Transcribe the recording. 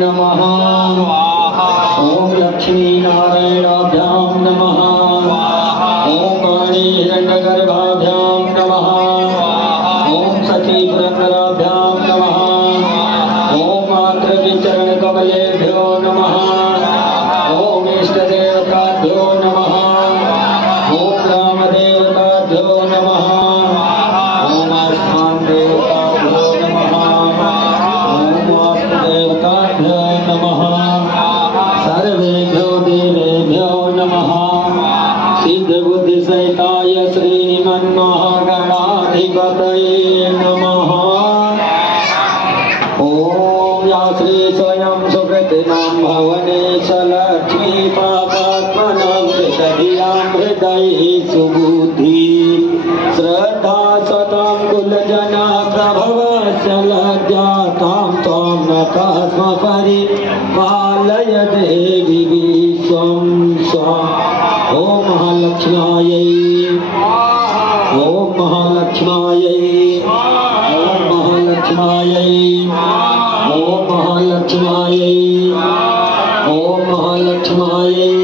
नमः। ओम लक्ष्मी नारायणाभ्यां नमः। ओम वाणी हिरण्यगर्भाभ्यां नमः। ओम सती पुरंदराभ्यां नमः। ओम मातृचरणकमलेभ्यो नमः। ओम इष्टदेवताभ्यो नमः। ओम रामदेवताभ्यो नमः। ओम स्थान देवताभ्यो नमः। ओम वास्तुदेवताभ्यो नमः। सर्वेभ्यो देवेभ्यो नमः। सिद्धबुद्धिसहिताय श्रीमन्महागणाधिपतये नमः। ओम या श्री स्वयं सुकृतिनां भवनेश लक्ष्मी पापात्मनां हृदयां हृदये सुबुद्धि श्रद्धा सतां कुलजना प्रभवस्य लज्जातां त्वां नतः स्म परिपालय देवी विश्वं स्वाहा। ओम महालक्ष्म्यायै ओम महालक्ष्म्यायै ओम महालक्ष्म्यायै ओम महालक्ष्म्यायै ओम महालक्ष्म्यायै